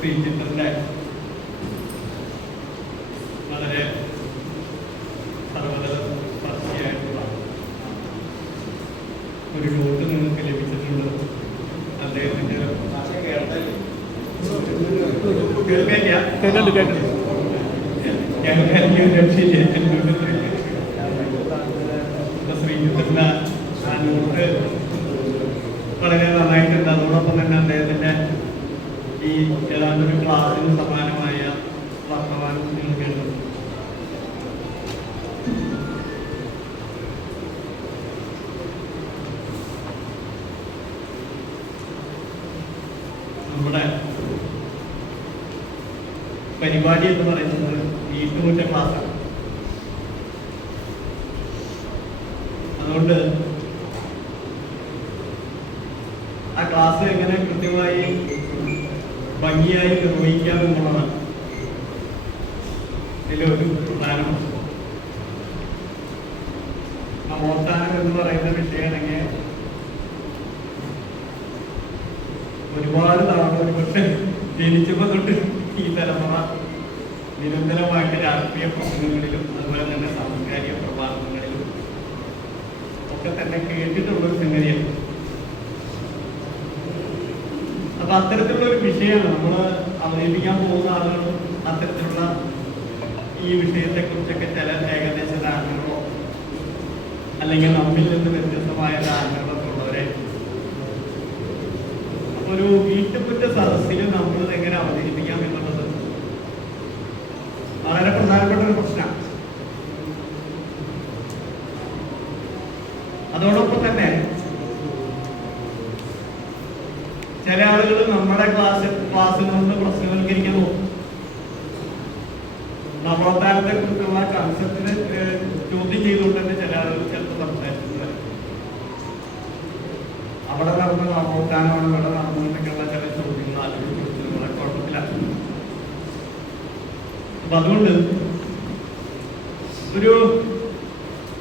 ശ്രീചിത്രന്റെ വളരെ സർവതല സ്പർശിയായിട്ടുള്ള ഒരു നോട്ട് നിങ്ങൾക്ക് ലഭിച്ചിട്ടുണ്ട്. അദ്ദേഹത്തിന്റെ ശ്രീചിത്രന്റെ ആ നോട്ട് വളരെ നന്നായിട്ടുണ്ട്. അതോടൊപ്പം തന്നെ അദ്ദേഹത്തിന്റെ ഈ ഏതാണ്ടൊരു ക്ലാസ്സിന് സമാനമായ വർത്തമാനം നിങ്ങൾക്കുണ്ട്. നമ്മുടെ പരിപാടി എന്ന് പറയുന്നത് വീട്ടുമുറ്റ ക്ലാസ്സാണ്. അതുകൊണ്ട് ആ ക്ലാസ് എങ്ങനെ കൃത്യമായി ഭംഗിയായി നിർവഹിക്കാം എന്നുള്ളതാണ് ഇതിലൊരു പ്രധാനം. നവോത്ഥാനം എന്ന് പറയുന്ന വിഷയമാണെങ്കിൽ ഒരുപാട് തവണ ഒരു പക്ഷെ ജനിച്ചപ്പോൾ തൊട്ട് ഈ തലമുറ നിരന്തരമായിട്ട് രാഷ്ട്രീയ പ്രസംഗങ്ങളിലും അതുപോലെ തന്നെ സാംസ്കാരിക പ്രഭാഷണങ്ങളിലും ഒക്കെ തന്നെ കേട്ടിട്ടുള്ളൊരു സംഗതിയാണ്. അപ്പൊ അത്തരത്തിലുള്ള ഒരു വിഷയമാണ് നമ്മൾ അവതരിപ്പിക്കാൻ പോകുന്ന ആളുകളും അത്തരത്തിലുള്ള ഈ വിഷയത്തെ കുറിച്ചൊക്കെ ചില ഏകദേശ ധാരണകളോ അല്ലെങ്കിൽ നമ്മിൽ നിന്ന് വ്യത്യസ്തമായ ധാരണകളൊക്കെ ഉള്ളവരെ ഒരു വീട്ടുമുറ്റ സദസ്സിൽ നമ്മൾ എങ്ങനെ അവതരിപ്പിക്കാം എന്നുള്ളത് വളരെ പ്രധാനപ്പെട്ട ഒരു പ്രശ്നമാണ്. അതോടൊപ്പം തന്നെ ചില ആളുകൾ നമ്മുടെ ക്ലാസ്സിൽ നിന്ന് പ്രശ്നവൽക്കരിക്കാൻ നോക്കും. നവോത്ഥാനത്തെ കുറിച്ചുള്ള കൺസെപ്റ്റിന് ചോദ്യം ചെയ്തുകൊണ്ട് തന്നെ ചില ആളുകൾ ചിലപ്പോൾ സംസാരിക്കുന്നത് അവിടെ നടന്ന നവോത്ഥാനമാണ് ഇവിടെ നടന്നതൊക്കെയുള്ള ചില ചോദ്യങ്ങൾ ആലോചിച്ച് വളരെ കുഴപ്പത്തിലാണ്. അപ്പൊ അതുകൊണ്ട് ഒരു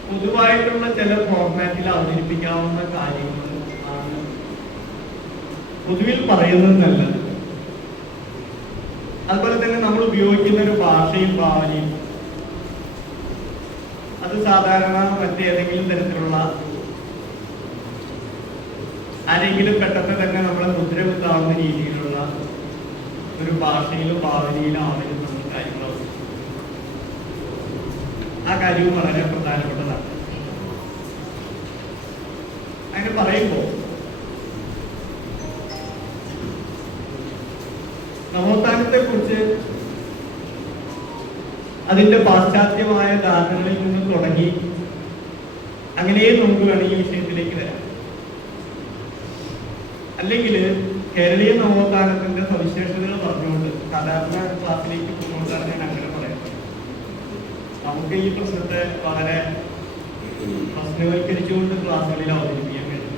പൊതുവായിട്ടുള്ള ചില ഫോർമാറ്റിൽ അവതരിപ്പിക്കാവുന്ന കാര്യങ്ങൾ ആണ് പൊതുവിൽ പറയുന്നത് നല്ലത്. അതുപോലെ തന്നെ നമ്മൾ ഉപയോഗിക്കുന്ന ഒരു ഭാഷയും ഭാവനയും അത് സാധാരണ മറ്റേതെങ്കിലും തരത്തിലുള്ള ആരെങ്കിലും പെട്ടെന്ന് തന്നെ നമ്മളെ മുദ്ര കുത്താവുന്ന രീതിയിലുള്ള ഒരു ഭാഷയിലും ഭാവനയിലും ആണെങ്കിലും നമ്മൾ കാര്യങ്ങൾ ആ കാര്യവും വളരെ പ്രധാനപ്പെട്ടതാണ്. അങ്ങനെ പറയുമ്പോൾ നവോത്ഥാനത്തെ കുറിച്ച് അതിന്റെ പാശ്ചാത്യമായ ധാരണകളിൽ നിന്ന് തുടങ്ങി അങ്ങനെയേ നമുക്ക് വേണമെങ്കിൽ ഈ വിഷയത്തിലേക്ക് വരാം. അല്ലെങ്കിൽ കേരളീയ നവോത്ഥാനത്തിന്റെ സവിശേഷതകൾ പറഞ്ഞുകൊണ്ട് സാധാരണ ക്ലാസ്സിലേക്ക് പോകുന്നതാണ് ഞാൻ അങ്ങനെ പറയാം. നമുക്ക് ഈ പ്രശ്നത്തെ വളരെ പ്രശ്നവൽക്കരിച്ചുകൊണ്ട് ക്ലാസ്സുകളിൽ അവതരിപ്പിക്കാൻ കഴിയും.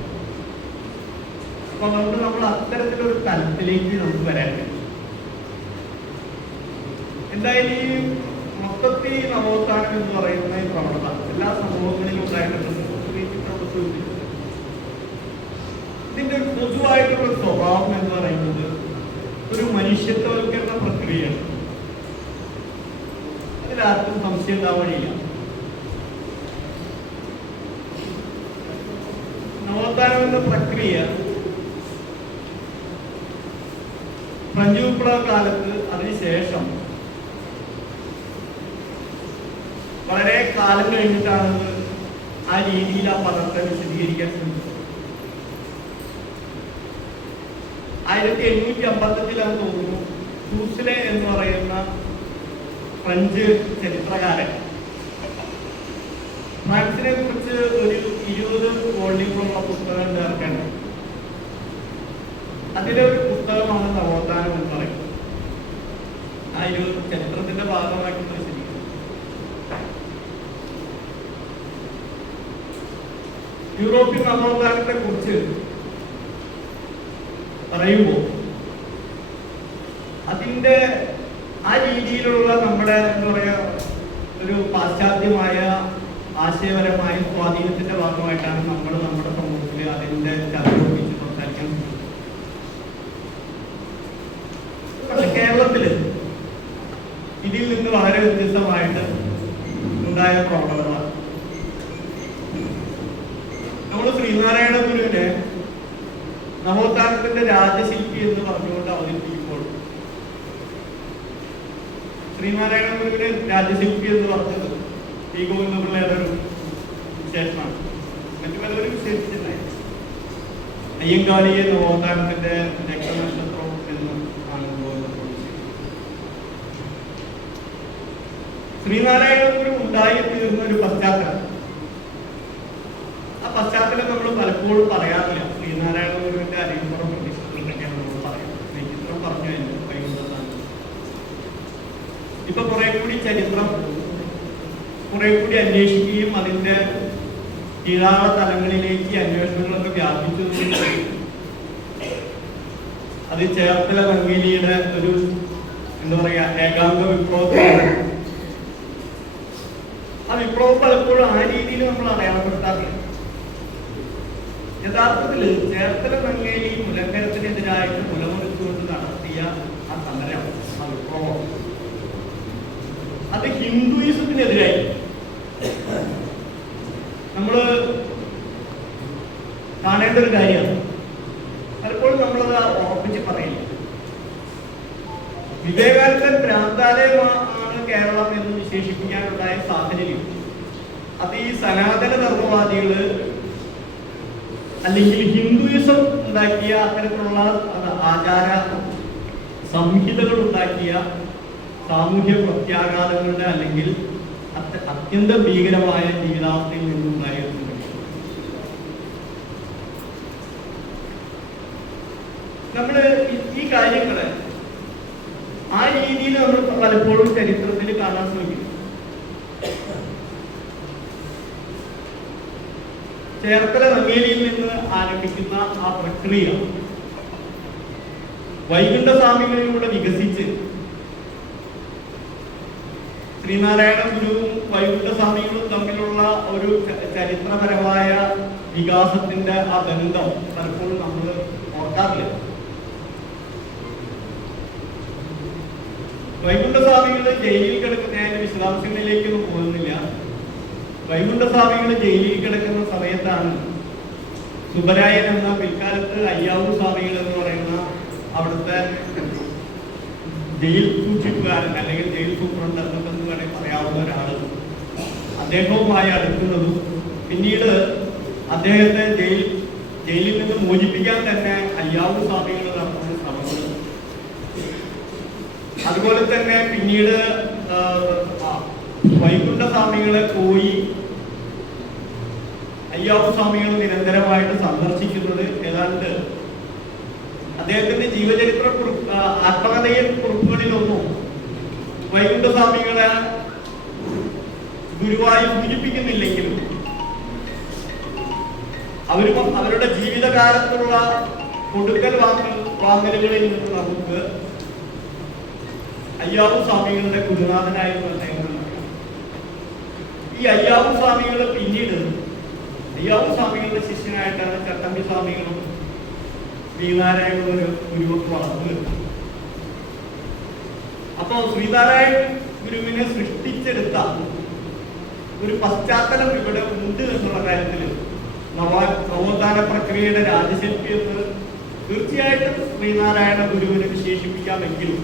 അപ്പൊ അതുകൊണ്ട് നമ്മൾ അത്തരത്തിലൊരു തലത്തിലേക്ക് നമുക്ക് വരാൻ കഴിയും. എന്തായാലും ഈ മൊത്തത്തിൽ നവോത്ഥാനം എന്ന് പറയുന്ന ഈ പ്രവണത എല്ലാ സമൂഹങ്ങളിലും ഉണ്ടായിട്ടുണ്ട്. ഇതിന്റെ ഒരു പൊതുവായിട്ടുള്ള സ്വഭാവം എന്ന് പറയുന്നത് ഒരു മനുഷ്യത്വവൽക്കരണ പ്രക്രിയയാണ്. അതിലാർക്കും സംശയം ഉണ്ടാവാനില്ല. നവോത്ഥാനം എന്ന പ്രക്രിയ ഫ്രഞ്ച് വിപ്ലവ കാലത്ത് അതിനുശേഷം വളരെ കാലം കഴിഞ്ഞിട്ടാണ് ആ രീതിയിൽ ആ പദത്തെ വിശദീകരിക്കാൻ ശ്രമിച്ചത്. 1855 തോന്നുന്നു ഫൂസ്ലെ എന്ന് പറയുന്ന ഫ്രഞ്ച് ചരിത്രകാരൻ ഫ്രാൻസിനെ കുറിച്ച് ഒരു 20 വോള്യങ്ങളുള്ള പുസ്തകം ഇറക്കേണ്ടത്. അതിലെ ഒരു പുസ്തകമാണ് നവോത്ഥാനം എന്ന് പറയുന്നത്. ആ ഒരു ചരിത്രത്തിന്റെ ഭാഗമായിട്ട് വിശദീകരിക്കും. യൂറോപ്യൻ നവോത്ഥാനത്തെ കുറിച്ച് പറയുമ്പോൾ അതിന്റെ ആ രീതിയിലുള്ള നമ്മുടെ എന്താ പറയാ ഒരു പാശ്ചാത്യമായ ആശയപരമായ സ്വാധീനത്തിന്റെ ഭാഗമായിട്ടാണ് നമ്മൾ നമ്മുടെ സമൂഹത്തിൽ അതിന്റെ ചർച്ച സംസാരിക്കാൻ. നമ്മൾ ശ്രീനാരായണ ഗുരുവിനെ നവോത്ഥാനത്തിന്റെ രാജശില്പി എന്ന് പറഞ്ഞുകൊണ്ട് അവതരിപ്പിക്കുമ്പോൾ ശ്രീനാരായണ ഗുരുവിനെ രാജശില്പി എന്ന് പറഞ്ഞത് ഈ ഗോവിന്ദപിള്ളയുടെ ഒരു വിശേഷമാണ്. മറ്റു പലവരും വിശേഷിച്ചിട്ടുണ്ടായി. അയ്യങ്കാളിയെ നവോത്ഥാനത്തിന്റെ രക്തനക്ഷത്രം എന്ന് ആണ് ഗോവിന്ദപിള്ള. ശ്രീനാരായണ ഗുരു ഉണ്ടായി തീർന്ന ഒരു പശ്ചാത്തലം, ആ പശ്ചാത്തലം നമ്മൾ പലപ്പോഴും പറയാറില്ല. ശ്രീനാരായണ ഗുരുവിന്റെ അരിമ്പുറം പ്രതിഷ്ഠകളൊക്കെയാണ് നമ്മൾ പറയാം. ചരിത്രം പറഞ്ഞു കഴിഞ്ഞു വൈകുന്നതാണ്. ഇപ്പൊ കുറെ കൂടി ചരിത്രം കുറെ കൂടി അന്വേഷിക്കുകയും അതിന്റെ കീഴാള തലങ്ങളിലേക്ക് അന്വേഷണങ്ങളൊക്കെ വ്യാപിച്ചതുകൊണ്ട് അത് ചേർത്തല മംഗേലിയുടെ ഒരു എന്താ പറയാ ഏകാംഗ വിപ്ലവത്തിലാണ്. ആ വിപ്ലവം പലപ്പോഴും ആ രീതിയിൽ നമ്മൾ അടയാളപ്പെടുത്താറില്ല. യഥാർത്ഥത്തിൽ ചേർത്തല മംഗേലി മുലക്കരത്തിനെതിരായിട്ട് മുലമുറിച്ചുകൊണ്ട് നടത്തിയ ആ സമരം, ആ വിപ്ലവം, അത് ഹിന്ദുയിസത്തിനെതിരായി. നമ്മള് കാണേണ്ട ഒരു കാര്യമാണ്. പലപ്പോഴും നമ്മളത് ഉറപ്പിച്ച് പറയില്ല. വിവേകാനന്ദൻ ഭ്രാന്താലയമാണ് കേരളം എന്ന് വിശേഷിപ്പിക്കാനുണ്ടായ സാഹചര്യം അത് ഈ സനാതന ധർമ്മവാദികള് അല്ലെങ്കിൽ ഹിന്ദുയിസം ഉണ്ടാക്കിയ അത്തരത്തിലുള്ള ആചാര സംഹിതകൾ ഉണ്ടാക്കിയ സാമൂഹ്യ പ്രത്യാഘാതങ്ങളുടെ അല്ലെങ്കിൽ അത്യന്തം ഭീകരമായ ജീവിതാവസ്ഥയിൽ നിന്നുണ്ടായിരുന്നു. നമ്മള് ഈ കാര്യങ്ങള് ആ രീതിയിൽ നമ്മൾ പലപ്പോഴും ചരിത്രത്തിൽ കാണാൻ ശ്രമിക്കും. ചേർത്തല മംഗേലിയിൽ നിന്ന് ആരംഭിക്കുന്ന ആ പ്രക്രിയ വൈകുണ്ഠസ്വാമികളിലൂടെ വികസിച്ച് ശ്രീനാരായണ ഗുരുവും വൈകുണ്ഠസ്വാമികളും തമ്മിലുള്ള ഒരു ചരിത്രപരമായ വികാസത്തിന്റെ ആ ബന്ധം പലപ്പോഴും നമ്മൾ ഓർക്കാറില്ല. വൈകുണ്ഠസ്വാമികള് ജയിലിൽ കിടക്കുന്ന, ഞാൻ വിശദാംശങ്ങളിലേക്കൊന്നും പോകുന്നില്ല. വൈകുണ്ഠസ്വാമികള് ജയിലിൽ കിടക്കുന്ന സമയത്താണ് സുബരായൻ എന്ന പിൽക്കാലത്ത് അയ്യാവൂർ സ്വാമികൾ എന്ന് പറയുന്ന അവിടുത്തെ ജയിൽ സൂക്ഷിപ്പുകാരൻ അല്ലെങ്കിൽ ജയിൽ സൂപ്രണ്ട് എന്നൊക്കെ വേണമെങ്കിൽ പറയാവുന്ന ഒരാള് അദ്ദേഹവുമായി അടുക്കുന്നതും പിന്നീട് അദ്ദേഹത്തെ ജയിലിൽ നിന്ന് മോചിപ്പിക്കാൻ തന്നെ അയ്യാവൂർ സ്വാമികൾ നടത്തുന്ന ശ്രമങ്ങൾ, അതുപോലെ തന്നെ പിന്നീട് വൈകുണ്ഠസ്വാമികളെ പോയി അയ്യാവൂർ സ്വാമികൾ നിരന്തരമായിട്ട് സന്ദർശിക്കുന്നത് ഏതാണ്ട് അദ്ദേഹത്തിന്റെ ജീവചരിത്ര ആത്മകഥയ കുറിപ്പുകളിലൊന്നും വൈകുണ്ഠസ്വാമികളെ ഗുരുവായി സൂചിപ്പിക്കുന്നില്ലെങ്കിലും അവരുടെ ജീവിതകാലത്തുള്ള കൊടുക്കൽ വാങ്ങലുകളിൽ നിന്ന് നമുക്ക് അയ്യാവൂർ സ്വാമികളുടെ ഗുരുനാഥനായിരുന്നു അദ്ദേഹം. ഈ അയ്യാവൂർ സ്വാമികള് പിന്നീട് അയ്യാവൂർ സ്വാമികളുടെ ശിഷ്യനായിട്ടാണ് ചട്ടമ്പി സ്വാമികളും ശ്രീനാരായണ ഗുരുവൊക്കെ വളർന്നു വരുന്നത്. അപ്പോ ശ്രീനാരായണ ഗുരുവിനെ സൃഷ്ടിച്ചെടുത്ത ഒരു പശ്ചാത്തലം ഇവിടെ ഉണ്ട് എന്നുള്ള കാര്യത്തിൽ നവോത്ഥാന പ്രക്രിയയുടെ രാജശില്പി എന്ന് തീർച്ചയായിട്ടും ശ്രീനാരായണ ഗുരുവിനെ വിശേഷിപ്പിക്കാമെങ്കിലും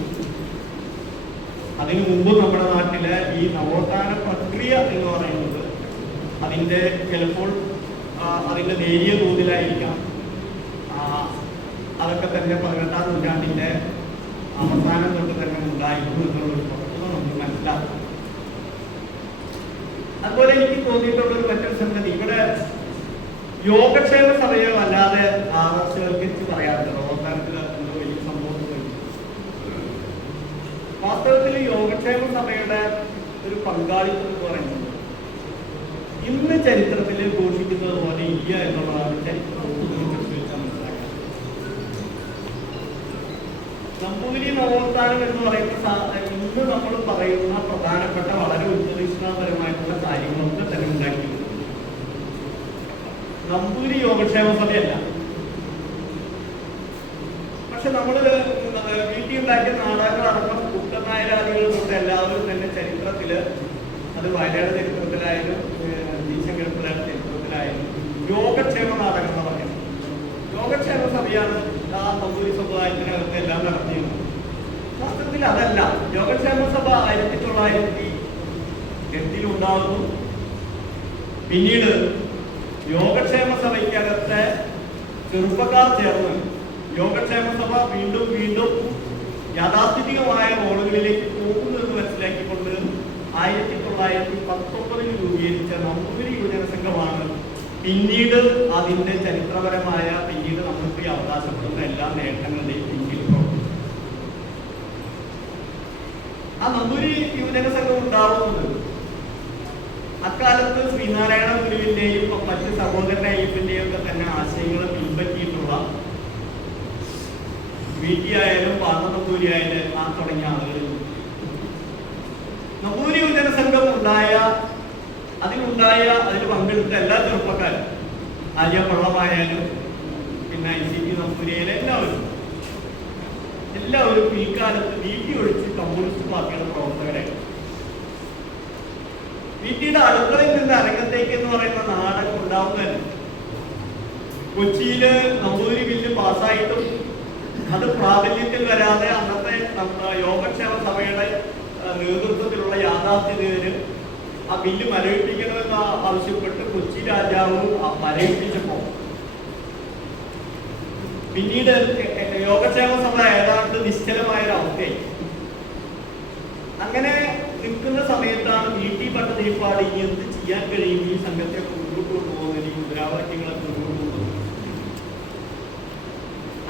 അതിനു മുമ്പ് നമ്മുടെ നാട്ടിലെ ഈ നവോത്ഥാന പ്രക്രിയ എന്ന് പറയുന്നത് അതിൻ്റെ ചിലപ്പോൾ അതിൻ്റെ നേരിയ തോതിലായിരിക്കാം അതൊക്കെ തന്നെ 18ാം നൂറ്റാണ്ടിൻ്റെ അവസാനം തൊട്ട് തന്നെ ഉണ്ടായിരുന്നു എന്നുള്ളൊരു വസ്തുത നമുക്ക് മനസ്സിലാക്കും. അതുപോലെ എനിക്ക് തോന്നിയിട്ടുള്ളൊരു മറ്റൊരു സംഗതി, ഇവിടെ യോഗക്ഷേമ സഭയോ അല്ലാതെ ആദർശവൽക്കരിച്ച് പറയാറുണ്ട് നവോത്ഥാനത്തിൽ എന്തോ വലിയ സംഭവം. വാസ്തവത്തിൽ യോഗക്ഷേമ സഭയുടെ ഒരു പങ്കാളിത്തം എന്ന് പറയുന്നത് ഇന്ന് ചരിത്രത്തിൽ ഘോഷിക്കുന്നത് പോലെ ഇല്ല എന്നുള്ളതാണ് ചരിത്രം മനസ്സിലാക്കുക. നമ്പൂതിരി നവോത്ഥാനം എന്ന് പറയുന്ന ഇന്ന് നമ്മൾ പറയുന്ന പ്രധാനപ്പെട്ട വളരെ ഉദ്ദേശപരമായിട്ടുള്ള കാര്യങ്ങളൊക്കെ തന്നെ ഉണ്ടാക്കി. നമ്പൂതിരി യോഗക്ഷേമ സഭയല്ല. പക്ഷെ നമ്മള് വീട്ടിൽ ഉണ്ടാക്കിയ നാടകങ്ങളടക്കം കുട്ടനായരാദികൾ തൊട്ട് എല്ലാവരും തന്നെ ചരിത്രത്തില്, അത് വയനാട് ചരിത്രത്തിലായാലും ശങ്കരപ്പിള്ളയുടെ ചരിത്രത്തിലായാലും യോഗക്ഷേമ സഭയാണ് ആ നമ്പൂരി സമുദായത്തിനകത്ത് എല്ലാം നടത്തിയിരുന്നത്. വാസ്തവത്തിൽ അതല്ല. യോഗക്ഷേമ സഭ 1908 ഉണ്ടാകുന്നു. പിന്നീട് യോഗക്ഷേമ സഭയ്ക്കകത്ത് ചെറുപ്പക്കാർ ചേർന്ന് യോഗക്ഷേമ സഭ വീണ്ടും വീണ്ടും യാഥാസ്ഥിതികമായ റോളുകളിലേക്ക് പോകുന്നു എന്ന് മനസ്സിലാക്കിക്കൊണ്ട് 1919 രൂപീകരിച്ച നമ്പൂതിരി യുവജന സംഘമാണ് പിന്നീട് അതിന്റെ ചരിത്രപരമായ പിന്നീട് നമ്മൾക്ക് അവകാശപ്പെടുന്ന എല്ലാ നേട്ടങ്ങളുടെയും പിന്നിൽ പ്രവർത്തിച്ചു. ആ നമ്പൂരി യുവജന സംഘം ഉണ്ടാവുന്നത് അക്കാലത്ത് ശ്രീനാരായണ ഗുരുവിന്റെയും മറ്റ് സഹോദരൻ അയ്യപ്പന്റെയും ഒക്കെ തന്നെ ആശയങ്ങളെ പിൻപറ്റിയിട്ടുള്ള വീട്ടിയായാലും പാർന്നമ്പൂരി ആയാലും ആ തുടങ്ങിയ ആളുകളിൽ നമ്പൂരി യുവജന സംഘം അതിൽ പങ്കെടുത്ത എല്ലാ ചെറുപ്പക്കാരും ആര്യ പള്ളമായാലും പിന്നെ ICP നമ്പൂരിയായാലും എല്ലാവരും ഈ കാലത്ത് വീട്ടി ഒഴിച്ച് കമ്മ്യൂണിസ്റ്റ് പാർട്ടിയുടെ പ്രവർത്തകരായി. വീട്ടിയുടെ അടുക്കളയിൽ നിന്ന് അരങ്ങത്തേക്ക് എന്ന് പറയുന്ന നാടകം ഉണ്ടാവുന്നതല്ല. കൊച്ചിയില് നമ്പൂതിരി ബില്ല് പാസ്സായിട്ടും അത് പ്രാബല്യത്തിൽ വരാതെ അന്നത്തെ യോഗക്ഷേമ സഭയുടെ നേതൃത്വത്തിലുള്ള യാഥാസ്ഥിതികര് ആ ബില്ല് മരവിപ്പിക്കണമെന്ന് ആവശ്യപ്പെട്ട് കൊച്ചി രാജാവ് മരവിപ്പിച്ചപ്പോ പിന്നീട് യോഗക്ഷേമ സഭ ഏതാണ്ട് നിശ്ചലമായ ഒരു അവസ്ഥയായി. അങ്ങനെ നിൽക്കുന്ന സമയത്താണ് VT ഭട്ടതിരിപ്പാട് ഇനി എന്ത് ചെയ്യാൻ കഴിയും, ഈ സംഘത്തെ മുന്നോട്ട് കൊണ്ടുപോകുന്നതിന് ഈ മുദ്രാവാക്യങ്ങളെ മുന്നോട്ട് കൊണ്ടുപോകുന്നത്.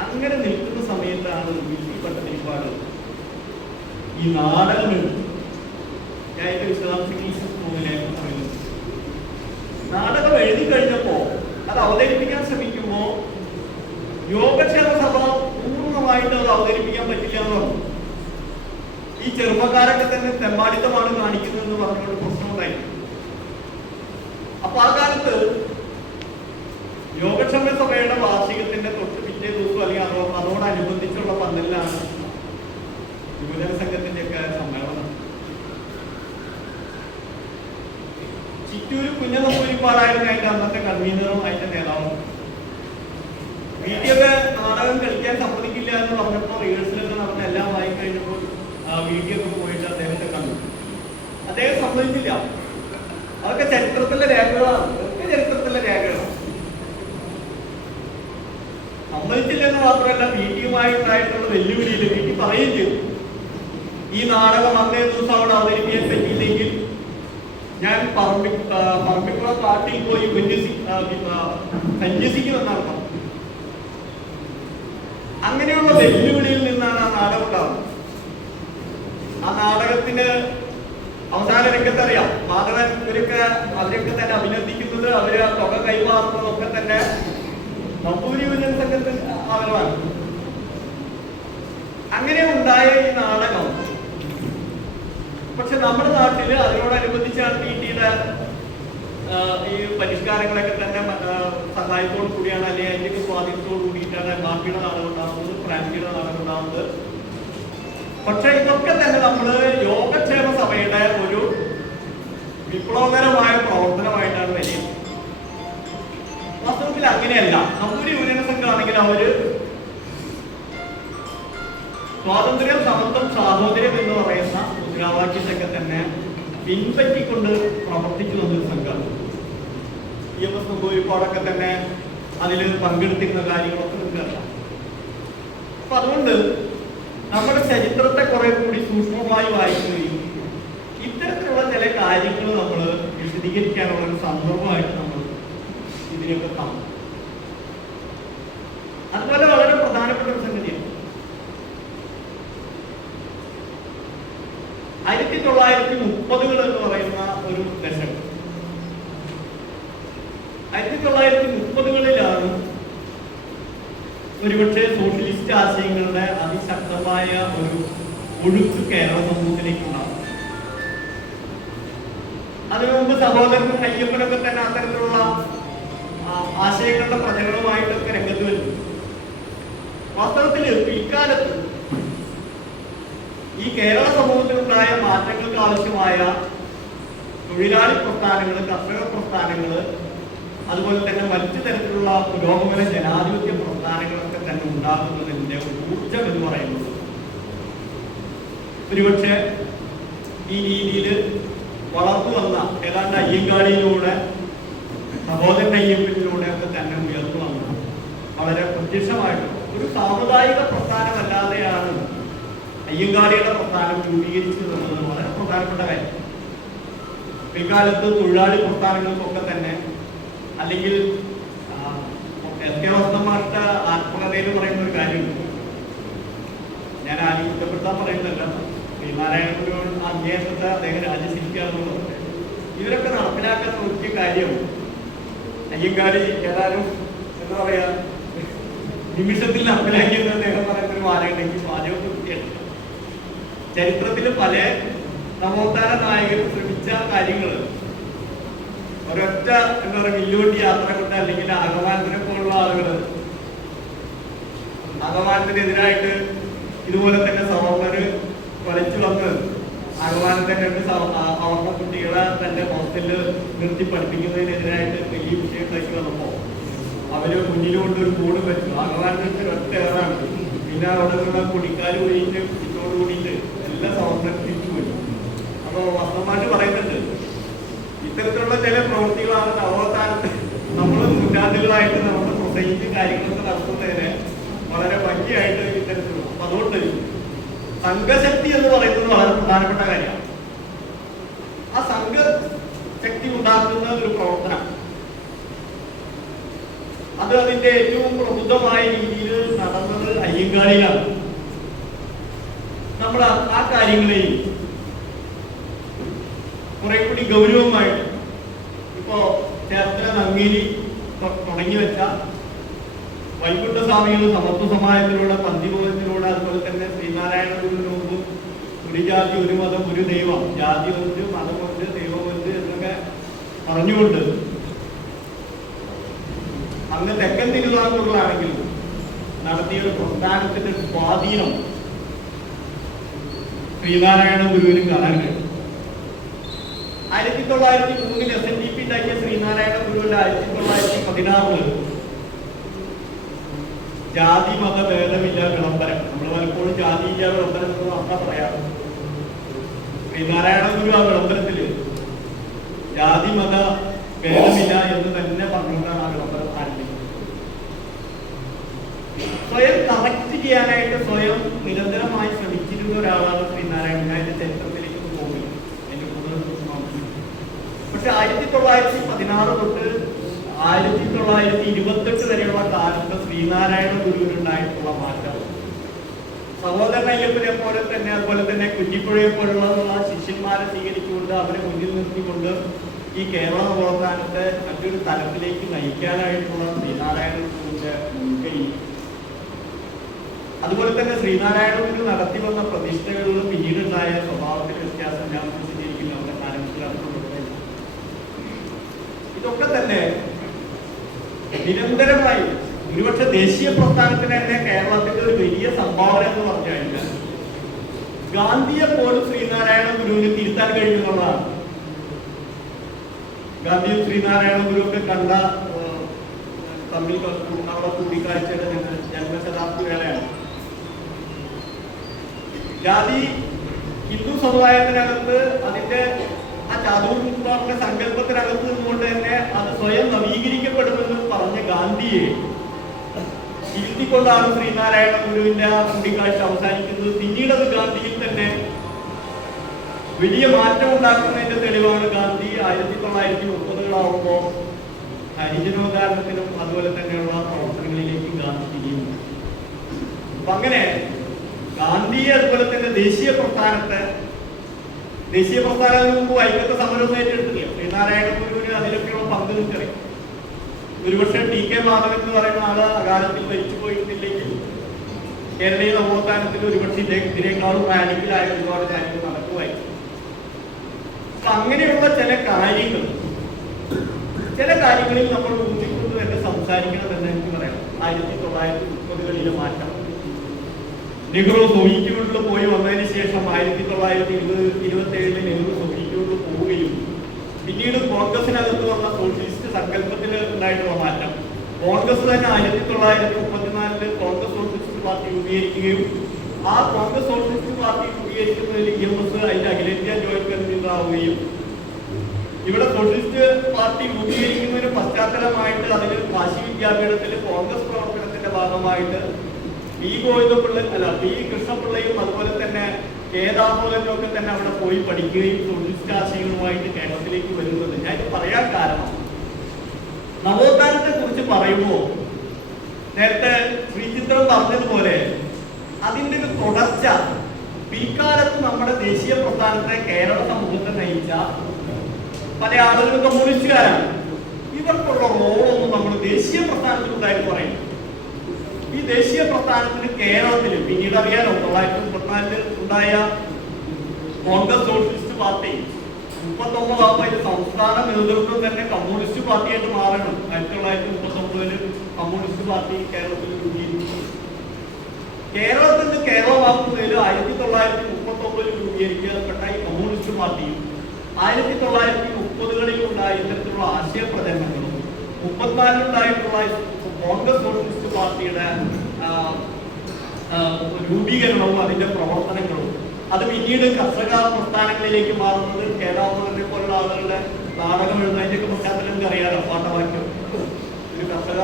അങ്ങനെ നിൽക്കുന്ന സമയത്താണ് VT ഭട്ടതിരിപ്പാട് ഈ നാടകം ഞാൻ എന്റെ വിശദാംശങ്ങൾ പറയുന്നത്. നാടകം എഴുതി കഴിഞ്ഞപ്പോ അത് അവതരിപ്പിക്കാൻ ശ്രമിക്കുമ്പോ യോഗക്ഷേമ സഭ പൂർണ്ണമായിട്ട് അത് അവതരിപ്പിക്കാൻ പറ്റില്ല എന്ന് പറഞ്ഞു. ഈ ചെറുപ്പക്കാരൊക്കെ തന്നെ തെമ്മാടിത്തമാണ് കാണിക്കുന്നതെന്ന് പറഞ്ഞുകൊണ്ട് പ്രശ്നമുണ്ടായി. അപ്പൊ ആ കാലത്ത് യോഗക്ഷേമ സഭയുടെ വാർഷികത്തിന്റെ തൊട്ട് പിറ്റേ ദിവസം അല്ലെങ്കിൽ അതോടനുബന്ധിച്ചുള്ള പന്തലിലാണ് യുവജന സംഘത്തിന്റെ ഒക്കെ സമ്മേളനം. ചിറ്റൂര് കുഞ്ഞനമ്പൂരിപ്പാടായിരുന്നു അതിന്റെ അന്നത്തെ കൺവീനറും അതിന്റെ നേതാവും. വീട്ടിയൊക്കെ നാടകം കളിക്കാൻ സമ്മതിക്കില്ല എന്ന് പറഞ്ഞപ്പോൾ റിഹേഴ്സലൊക്കെ നടന്ന എല്ലാം വായി കഴിഞ്ഞപ്പോൾ വീട്ടിയൊക്കെ പോയിട്ട് അദ്ദേഹത്തെ കണ്ടു. അദ്ദേഹം സമ്മതിച്ചില്ല. അതൊക്കെ ചരിത്രത്തിലെ രേഖകളാണ്. സമ്മതിച്ചില്ലെന്ന് മാത്രമല്ല, വീട്ടിയുമായിട്ടുണ്ടായിട്ടുള്ള വെല്ലുവിളിയിൽ വീട്ടി പറയുകയും ചെയ്തു, ഈ നാടകം അന്നേ ദിവസം അവിടെ അവതരിപ്പിക്കാൻ പറ്റിയില്ലെങ്കിൽ ഞാൻ പറമ്പിക്കുളം കാട്ടിൽ പോയി സന്യസിക്കുമെന്നാണ് പറഞ്ഞത്. അങ്ങനെയുള്ള വെല്ലുവിളിയിൽ നിന്നാണ് ആ നാടകം ഉണ്ടാകുന്നത്. ആ നാടകത്തിന് അവസാന രംഗത്ത് അറിയാം, മാധവൻ അവരൊക്കെ തന്നെ അഭിനന്ദിക്കുന്നത്, അവര് ആ തുക കൈമാറുന്നതൊക്കെ തന്നെ നമ്പൂരി യുവജന സംഘത്തിന് ആളുകളാണ്. അങ്ങനെ ഉണ്ടായ ഈ നാടകം പക്ഷെ നമ്മുടെ നാട്ടില് അതിനോടനുബന്ധിച്ചാണ് വീട്ടിയുടെ ഈ പരിഷ്കാരങ്ങളൊക്കെ തന്നെ സഹായത്തോടു കൂടിയാണ്, അല്ലെങ്കിൽ അതിന്റെ സ്വാധീനത്തോടു കൂടിയിട്ടാണ് ബാക്കിയുടെ നാടകം ഉണ്ടാകുന്നത്, ഫ്രാൻസിയുടെ നാടകം ഉണ്ടാകുന്നത്. പക്ഷെ ഇതൊക്കെ തന്നെ നമ്മള് യോഗക്ഷേമ സഭയുടെ ഒരു വിപ്ലവകരമായ പ്രവർത്തനമായിട്ടാണ് വരിക. വാസ്തവത്തിൽ അങ്ങനെയല്ല. നമ്പൂരി യുവജന സംഘമാണെങ്കിൽ അവര് സ്വാതന്ത്ര്യം, സമത്വം, സ്വാതന്ത്ര്യം എന്ന് പറയുന്ന മുദ്രാവാക്യത്തൊക്കെ തന്നെ പിൻപറ്റിക്കൊണ്ട് പ്രവർത്തിച്ചു വന്നൊരു സംഘം. EMS നമ്പൂരിപ്പാടൊക്കെ തന്നെ അതിൽ പങ്കെടുത്തിരുന്ന കാര്യങ്ങളൊക്കെ നിങ്ങൾക്കറിയാം. അപ്പൊ അതുകൊണ്ട് നമ്മുടെ ചരിത്രത്തെ കുറെ കൂടി സൂക്ഷ്മമായി വായിക്കുകയും ഇത്തരത്തിലുള്ള ചില കാര്യങ്ങൾ നമ്മൾ വിശദീകരിക്കാനുള്ള ഒരു സന്ദർഭമായിട്ട് നമ്മൾ ഇതിനെയൊക്കെ കാണും. അതുപോലെ വളരെ പ്രധാനപ്പെട്ട ഒരു സംഗതിയാണ് 1930 എന്ന് പറയുന്ന ഒരു ദശകം. 1930-കളിലാണ് ഒരുപക്ഷെ സോഷ്യലിസ്റ്റ് ആശയങ്ങളുടെ അതിശക്തമായ ഒരു ഒഴുക്ക് കേരള സമൂഹത്തിലേക്ക് ഉണ്ടാകും. അതിനു മുമ്പ് സഹോദരൻ അയ്യപ്പനൊക്കെ തന്നെ അത്തരത്തിലുള്ള ആശയങ്ങളുടെ പ്രചരണവുമായിട്ടൊക്കെ രംഗത്ത് വരുന്നു. വാസ്തവത്തിൽ ഇക്കാലത്ത് ഈ കേരള സമൂഹത്തിലുണ്ടായ മാറ്റങ്ങൾക്ക് ആവശ്യമായ തൊഴിലാളി പ്രസ്ഥാനങ്ങൾ, കർഷക പ്രസ്ഥാനങ്ങൾ, അതുപോലെ തന്നെ മറ്റു തരത്തിലുള്ള പുരോഗമന ജനാധിപത്യ പ്രസ്ഥാനങ്ങളൊക്കെ തന്നെ ഉണ്ടാകുന്നതിന്റെ ഊർജം എന്ന് പറയുന്നത് ഒരുപക്ഷെ ഈ രീതിയിൽ വളർന്നു വന്ന ഏതാണ്ട് അയ്യങ്കാളിയിലൂടെ സഹോദരൻ അയ്യപ്പനിലൂടെ ഒക്കെ തന്നെ ഉയർന്നു വന്ന വളരെ പ്രത്യക്ഷമായിട്ട് ഒരു സാമുദായിക പ്രസ്ഥാനമല്ലാതെയാണ് അയ്യങ്കാളിയുടെ പ്രസ്ഥാനം രൂപീകരിച്ചതെന്നത് വളരെ പ്രധാനപ്പെട്ട കാര്യം. പിൽക്കാലത്ത് തൊഴിലാളി പ്രസ്ഥാനങ്ങൾക്കൊക്കെ തന്നെ അല്ലെങ്കിൽ എസ് കെ വസ്തന്മാരുടെ ആത്മകഥയിൽ പറയുന്ന ഒരു കാര്യമുണ്ട്. ഞാൻ ആരും കുറ്റപ്പെടുത്താൻ പറയുന്നതല്ല, ശ്രീനാരായണഗുരു അങ്ങേയത്തെ അദ്ദേഹം രാജ്യശിക്കാന്നുള്ളത് ഇവരൊക്കെ നടപ്പിലാക്കാൻ നോക്കിയ കാര്യം അയ്യങ്കാളി ഏതാനും എന്താ പറയാ നിമിഷത്തിൽ നടപ്പിലാക്കിയെന്ന് അദ്ദേഹം പറയുന്ന ഒരു വാചകമുണ്ടെങ്കിൽ വാചകം വൃത്തിയാണ്. ചരിത്രത്തിൽ പല നവോത്ഥാന നായകരും ശ്രമിച്ച കാര്യങ്ങൾ ഒരൊറ്റ എന്താ പറയുക വില്ലുവണ്ടി യാത്ര കൊണ്ട് അല്ലെങ്കിൽ ആഗമാനത്തിനെ പോലുള്ള ആളുകൾ ആഗമാനത്തിനെതിരായിട്ട് ഇതുപോലെ തന്നെ സവർണര് വലിച്ചു വന്ന് ആഗമാനത്തെ രണ്ട് സവർണ കുട്ടികളെ തന്റെ ഹോസ്റ്റലിൽ നിർത്തി പഠിപ്പിക്കുന്നതിനെതിരായിട്ട് വലിയ വിഷയം ഉണ്ടാക്കി വന്നപ്പോ അവര് മുന്നിലുകൊണ്ട് ഒരു കൂട് വെച്ചു. ആഗമാനത്തിന്റെ ഒറ്റ ഏറാണ്. പിന്നെ അവിടെ നിന്നുള്ള കുടിക്കാർ കൂടിയിട്ട് ഇതോട് കൂടിയിട്ട് എല്ലാ സവർണരും തിരിച്ചു പോയി. അപ്പൊ വസ്ത്രമായിട്ട് പറയുന്നുണ്ട് ഇത്തരത്തിലുള്ള ചില പ്രവൃത്തികളാണ് നവോത്ഥാനത്തിൽ നമ്മൾ നൂറ്റാണ്ടുകളായിട്ട് നമ്മുടെ സൊസൈറ്റി കാര്യങ്ങളൊക്കെ നടത്തുന്നതിന് വളരെ ഭംഗിയായിട്ട് ഇത്തരത്തിലുള്ള. അപ്പൊ അതുകൊണ്ട് സംഘശക്തി എന്ന് പറയുന്നത് വളരെ പ്രധാനപ്പെട്ട കാര്യമാണ്. ആ സംഘശക്തി ഉണ്ടാക്കുന്ന ഒരു പ്രവർത്തനം അത് അതിന്റെ ഏറ്റവും പ്രബുദ്ധമായ രീതിയിൽ നടന്നത് അയ്യങ്കാളിയിലാണ്. നമ്മൾ ആ കാര്യങ്ങളെയും കുറെ കൂടി ഗൗരവമായിട്ട് ഇപ്പോ ചേർത്തല നങ്ങേലി തുടങ്ങി വെച്ച വൈകുണ്ഠ സ്വാമികൾ സമത്വ സമാജത്തിലൂടെ പന്തിഭോജനത്തിലൂടെ അതുപോലെ തന്നെ ശ്രീനാരായണ ഗുരുവിന് മുമ്പ് ഒരു ജാതി ഒരു മതം ഒരു ദൈവം, ജാതി ഉണ്ട് മതമുണ്ട് ദൈവമുണ്ട് എന്നൊക്കെ പറഞ്ഞുകൊണ്ട് അങ്ങ് തെക്കൻ തിരുവിതാംകൂറിലാണെങ്കിൽ നടത്തിയ ഒരു പ്രസ്ഥാനത്തിന്റെ സ്വാധീനം ശ്രീനാരായണ ഗുരുവിന് കാണാൻ കഴിയും. 1903 SNDP ഉണ്ടാക്കിയ ശ്രീനാരായണ ഗുരുവിന്റെ 1916 ജാതി മത ഭേദമില്ല വിളംബരം. നമ്മൾ പലപ്പോഴും ജാതിയില്ല വിളംബരം എന്ന് മാത്രം പറയാറ്. ശ്രീനാരായണ ഗുരു ആ വിളംബരത്തില് ജാതി മത ഭേദമില്ല എന്ന് തന്നെ പറഞ്ഞുകൊണ്ടാണ് ആ വിളംബരം ആരംഭിക്കുന്നത്. സ്വയം കറക്റ്റ് ചെയ്യാനായിട്ട് സ്വയം നിരന്തരമായി ശ്രമിച്ചിരുന്ന ഒരാളാണ് ശ്രീനാരായണൻ. അതിന്റെ ചരിത്രത്തിലേക്ക് പോകുന്നത് അതിന്റെ കൂടുതൽ. പക്ഷെ 1916 തൊട്ട് 1928 വരെയുള്ള കാലത്ത് ശ്രീനാരായണ ഗുരുവിനുണ്ടായിട്ടുള്ള മാറ്റം സഹോദരൻ അയ്യപ്പനെ പോലെ തന്നെ അതുപോലെ തന്നെ കുറ്റിപ്പുഴയെ പോലുള്ള ശിഷ്യന്മാരെ സ്വീകരിച്ചുകൊണ്ട് അവരെ മുന്നിൽ നിർത്തിക്കൊണ്ട് ഈ കേരള നവോത്ഥാനത്തെ മറ്റൊരു തലത്തിലേക്ക് നയിക്കാനായിട്ടുള്ള ശ്രീനാരായണ ഗുരുവിന്റെ മുൻകൈ, അതുപോലെ തന്നെ ശ്രീനാരായണ ഗുരു നടത്തി വന്ന പ്രതിഷ്ഠകളിൽ പിന്നീടുണ്ടായ സ്വഭാവത്തിലെ വ്യത്യാസം ഞാൻ വിശദീകരിക്കുന്ന അവരുടെ കാലത്തിൽ നടത്തുന്നുണ്ട്. ഇതൊക്കെ തന്നെ നിരന്തരമായി ഒരുപക്ഷെ ദേശീയ പ്രസ്ഥാനത്തിന് തന്നെ കേരളത്തിന്റെ ഒരു വലിയ സംഭാവന എന്ന് പറഞ്ഞു കഴിഞ്ഞാൽ ഗാന്ധിയെ പോലും ശ്രീനാരായണ ഗുരുവിന് തിരുത്താൻ കഴിയുമെന്നുള്ളതാണ്. ഗാന്ധിയും ശ്രീനാരായണ ഗുരുവൊക്കെ കണ്ട തമ്മിൽ അവിടെ കൂടിക്കാഴ്ചയുടെ ജന്മശതാബ്ദി വേളയാണ്. ജാതി ഹിന്ദു സമുദായത്തിനകത്ത് അതിന്റെ ആ ചാതുർവർണ്ണ സങ്കല്പത്തിനകത്ത് നിന്നുകൊണ്ട് തന്നെ അത് സ്വയം നവീകരിക്കപ്പെടുമെന്ന് പറഞ്ഞ ഗാന്ധിയെ ഇരുത്തിക്കൊണ്ടാണ് ശ്രീനാരായണ ഗുരുവിന്റെ ആ കൂടിക്കാഴ്ച അവസാനിക്കുന്നത്. പിന്നീട് അത് ഗാന്ധിയിൽ തന്നെ വലിയ മാറ്റം ഉണ്ടാക്കുന്നതിന്റെ തെളിവാണ് ഗാന്ധി 1930-കളാവുമ്പോൾ ഹരിജനോദ്ധാരണത്തിനും അതുപോലെ തന്നെയുള്ള പ്രവർത്തനങ്ങളിലേക്ക് ഗാന്ധി തിരിയുന്നു. അപ്പൊ അങ്ങനെ ഗാന്ധിയെ അതുപോലെ തന്നെ ദേശീയ പ്രസ്ഥാനത്തിന് മുമ്പ് വൈക്കത്തെ സമരം ഏറ്റെടുത്തില്ല. ശ്രീനാരായണ ഗുരുവിന് അതിലൊക്കെയുള്ള പങ്ക് നിൽക്കറിയാം. ഒരുപക്ഷെ TK മാധവൻ എന്ന് പറയുന്ന ആള് അകാലത്തിൽ മരിച്ചു പോയിരുന്നില്ലെങ്കിൽ കേരളീയ നവോത്ഥാനത്തിൽ ഒരുപക്ഷെ ഇതിനേക്കാളും റാഡിക്കലായ ഒരുപാട് കാര്യങ്ങൾ നടക്കുമായിരുന്നു. അപ്പൊ അങ്ങനെയുള്ള ചില കാര്യങ്ങളിൽ നമ്മൾ ഊന്നിക്കൊണ്ട് തന്നെ സംസാരിക്കണം എന്ന് എനിക്ക് പറയാം. 1930-കളിലെ മാറ്റം, നെഹ്റു സോവിയറ്റുകളിൽ പോയി വന്നതിന് ശേഷം 1927 നെഹ്റു സോവിയറ്റുകളിൽ പോവുകയും പിന്നീട് കോൺഗ്രസിനകത്ത് വന്ന സോഷ്യലിസ്റ്റ് സങ്കല്പത്തിൽ ഉണ്ടായിട്ടുള്ള മാറ്റം, കോൺഗ്രസ് തന്നെ 1934 കോൺഗ്രസ് സോഷ്യലിസ്റ്റ് പാർട്ടി രൂപീകരിക്കുകയും ആ കോൺഗ്രസ് സോഷ്യലിസ്റ്റ് പാർട്ടി രൂപീകരിക്കുന്നതിൽ EMS അതിന്റെ അഖിലേന്ത്യാ ജോയിന്റ് കൺവീനർ ആവുകയും ഇവിടെ സോഷ്യലിസ്റ്റ് പാർട്ടി രൂപീകരിക്കുന്നതിന് പശ്ചാത്തലമായിട്ട് അതിന് കാശി വിദ്യാപീഠത്തിൽ കോൺഗ്രസ് പ്രവർത്തനത്തിന്റെ ഭാഗമായിട്ട് പി കൃഷ്ണപിള്ളയും അതുപോലെ തന്നെ കേദാമോദനും ഒക്കെ തന്നെ അവിടെ പോയി പഠിക്കുകയും സോഷ്യലിസ്റ്റ് ആശയങ്ങളുമായിട്ട് കേരളത്തിലേക്ക് വരുന്നത്. ഞാൻ ഇത് പറയാൻ കാരണം, നവോത്ഥാനത്തെ കുറിച്ച് പറയുമ്പോൾ നേരത്തെ ശ്രീചിത്രം പറഞ്ഞതുപോലെ അതിന്റെ ഒരു തുടർച്ച പിൽക്കാലത്ത് നമ്മുടെ ദേശീയ പ്രസ്ഥാനത്തെ കേരള സമൂഹത്തെ നയിച്ച പല ആളുകളും കമ്മ്യൂണിസ്റ്റുകാരാണ്. ഇവർക്കുള്ള റോളൊന്നും നമ്മൾ ദേശീയ പ്രസ്ഥാനത്തിലുണ്ടായിട്ട് പറയും. ഈ ദേശീയ പ്രസ്ഥാനത്തിന് കേരളത്തിൽ പിന്നീട് അറിയാലോ 1934 ഉണ്ടായ കോൺഗ്രസ് സോഷ്യലിസ്റ്റ് പാർട്ടി 39 സംസ്ഥാന നേതൃത്വം തന്നെ കമ്മ്യൂണിസ്റ്റ് പാർട്ടിയായിട്ട് മാറണം. 1939 കമ്മ്യൂണിസ്റ്റ് പാർട്ടി കേരളത്തിൽ രൂപീകരിച്ചു. കേരളത്തിൽ നിന്ന് കേരളമാക്കുന്നതിൽ 1939 രൂപീകരിക്കപ്പെട്ട ഈ കമ്മ്യൂണിസ്റ്റ് പാർട്ടിയും 1930കളിൽ ഉണ്ടായ ഇത്തരത്തിലുള്ള ആശയപ്രചരണങ്ങളും 34 ഉണ്ടായിട്ടുള്ള കോൺഗ്രസ് സോഷ്യലിസ്റ്റ് പാർട്ടിയുടെ രൂപീകരണവും അതിന്റെ പ്രവർത്തനങ്ങളും അത് പിന്നീട് കർഷക പ്രസ്ഥാനങ്ങളിലേക്ക് മാറുന്നത് കേരളത്തിനെ പോലുള്ള ആളുകളുടെ നാടകം എഴുതുന്നതിന്റെ പശ്ചാത്തലം നമുക്ക് അറിയാലോ, പാട്ടവാക്യം ഒരു കർഷക.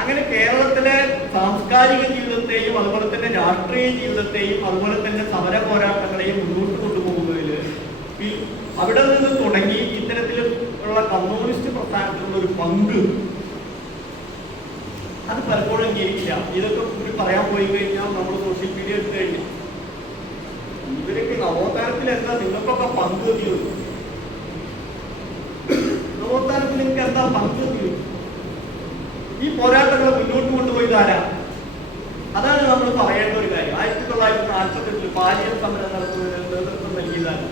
അങ്ങനെ കേരളത്തിലെ സാംസ്കാരിക ജീവിതത്തെയും അതുപോലെ തന്നെ രാഷ്ട്രീയ ജീവിതത്തെയും അതുപോലെ തന്നെ സമര പോരാട്ടങ്ങളെയും മുന്നോട്ട് കൊണ്ടുപോകുന്നതിൽ അവിടെ നിന്ന് തുടങ്ങി ഇത്തരത്തിലുള്ള കമ്മ്യൂണിസ്റ്റ് പ്രസ്ഥാനത്തിലുള്ള ഒരു പങ്ക് അത് പലപ്പോഴും അംഗീകരിക്കില്ല. ഇതൊക്കെ കൂടി പറയാൻ പോയി കഴിഞ്ഞാൽ നമ്മൾ സോഷ്യൽ മീഡിയ എടുത്തു കഴിഞ്ഞാൽ ഇവരൊക്കെ നവോത്ഥാനത്തിൽ എന്താ നിങ്ങൾക്കൊക്കെ പങ്ക് തീർന്നു, നവോത്ഥാനത്തിൽ നിങ്ങൾക്ക് എന്താ പങ്ക് തീർന്നു, ഈ പോരാട്ടങ്ങളെ മുന്നോട്ട് കൊണ്ടുപോയത് ആരാ? അതാണ് നമ്മൾ പറയേണ്ട ഒരു കാര്യം. 1948 പാലിയൽ സമരം നടത്തുന്നതിന് നേതൃത്വം നൽകിയതാണ്.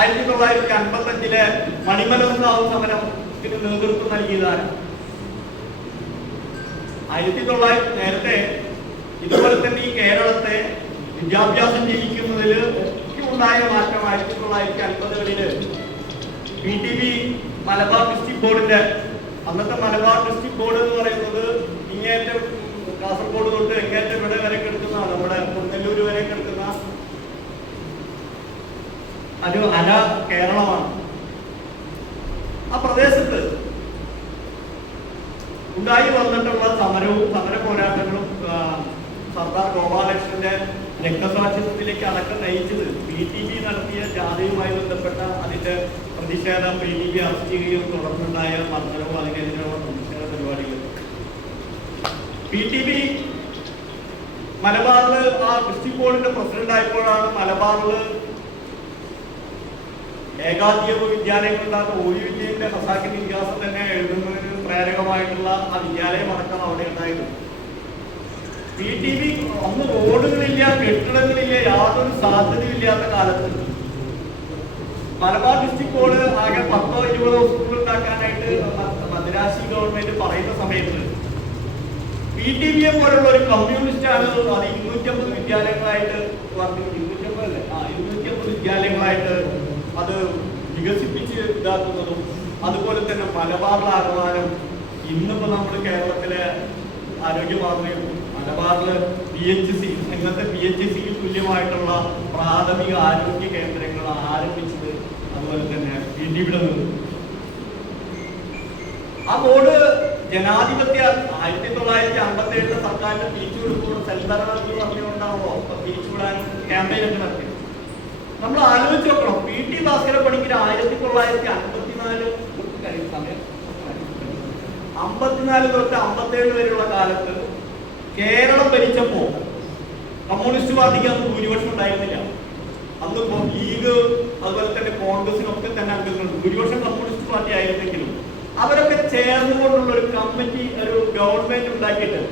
1955 മണിമലർക്കാവ് സമരത്തിന് നേതൃത്വം നൽകിയതാണ്. 1900 നേരത്തെ ഇതുപോലെ തന്നെ ഈ കേരളത്തെ വിദ്യാഭ്യാസം ചെയ്യിക്കുന്നതിൽ ഉണ്ടായ മാറ്റം 1950കളില് PTB മലബാർ ഡിസ്ട്രിക്ട് ബോർഡിന്റെ അന്നത്തെ മലബാർ ഡിസ്ട്രിക്ട് ബോർഡ് എന്ന് പറയുന്നത് ഇങ്ങേറ്റം കാസർഗോഡ് തൊട്ട് എങ്ങേറ്റം ഇവിടെ വരെ കിടക്കുന്ന നമ്മുടെ കൊടുങ്ങല്ലൂർ വരെ കിടക്കുന്ന ഒരു അര കേരളമാണ്. ആ പ്രദേശത്ത് ഉണ്ടായി വന്നിട്ടുള്ള സമരവും സമര പോരാട്ടങ്ങളും സർദാർ ഗോപാലകൃഷ്ണന്റെ രക്തസാക്ഷിത്വത്തിലേക്ക് അടക്കം നയിച്ചത് PTB നടത്തിയ ജാഥയുമായി ബന്ധപ്പെട്ട അതിന്റെ പ്രതിഷേധം, PTB അറസ്റ്റ് ചെയ്യുകയും തുടർന്നുണ്ടായ മർദ്ദനവും അതിനെതിരെയുള്ള പ്രതിഷേധ പരിപാടികളും. PTB മലബാറില് ആ ഡിസ്ട്രിക്ട് ബോർഡിന്റെ പ്രസിഡന്റ് ആയപ്പോഴാണ് മലബാറില് ഏകാധിപത്യ വിദ്യാലയങ്ങളുണ്ടാകുന്ന OV വിജയന്റെ ഖസാക്കിന്റെ ഇതിഹാസം തന്നെ എഴുതുന്നതിന് പ്രേരകമായിട്ടുള്ള ആ വിദ്യാലയം അടക്കം അവിടെ ഉണ്ടായിരുന്നു. PTB അന്ന് റോഡുകളില്ല, കെട്ടിടങ്ങളില്ല, യാതൊരു സാധ്യതയില്ലാത്ത കാലത്ത് മലബാർ ഡിസ്ട്രിക്ട് ബോർഡ് ആകെ 10-20 സ്കൂൾ ഉണ്ടാക്കാനായിട്ട് മദ്രാസി ഗവൺമെന്റ് പറയുന്ന സമയത്ത് PTBയെ പോലുള്ള ഒരു കമ്മ്യൂണിസ്റ്റ് ആണ് അത് 250 വിദ്യാലയങ്ങളായിട്ട് 250 വിദ്യാലയങ്ങളായിട്ട് അത് വികസിപ്പിച്ച് ഇതാക്കുന്നതും അതുപോലെ തന്നെ മലബാറിലാകമാനം ഇന്നിപ്പോ നമ്മൾ കേരളത്തിലെ ആരോഗ്യമാർഗ്ഗം മലബാറില് PHC ഇന്നത്തെ PHCക്ക് തുല്യമായിട്ടുള്ള പ്രാഥമിക ആരോഗ്യ കേന്ദ്രങ്ങൾ ആരംഭിച്ചത് അതുപോലെ തന്നെ PTBയുടെ ആ ബോർഡ് ജനാധിപത്യ 1957 സർക്കാരിന് തിരിച്ചു കൊടുക്കുന്ന സെൽഭരണത്തിൽ പറഞ്ഞുകൊണ്ടാണല്ലോ തിരിച്ചുവിടാൻ ക്യാമ്പയിൻ ഒക്കെ നടത്തിയത്. നമ്മൾ ആലോചിച്ച് നോക്കണം, PT ഭാസ്കര പണിക്കർ 1954 സമയം 54 തൊട്ട് 57 വരെയുള്ള കാലത്ത് കേരളം ഭരിച്ചപ്പോ കമ്മ്യൂണിസ്റ്റ് പാർട്ടിക്ക് അന്ന് ഭൂരിപക്ഷം ഉണ്ടായിരുന്നില്ല. അന്ന് ലീഗ് അതുപോലെ തന്നെ കോൺഗ്രസിനൊക്കെ തന്നെ അംഗങ്ങൾ ഭൂരിപക്ഷം കമ്മ്യൂണിസ്റ്റ് പാർട്ടി ആയിരുന്നെങ്കിലും അവരൊക്കെ ചേർന്നുകൊണ്ടുള്ള ഒരു കമ്മിറ്റി, ഒരു ഗവൺമെന്റ് ഉണ്ടാക്കിയിട്ട്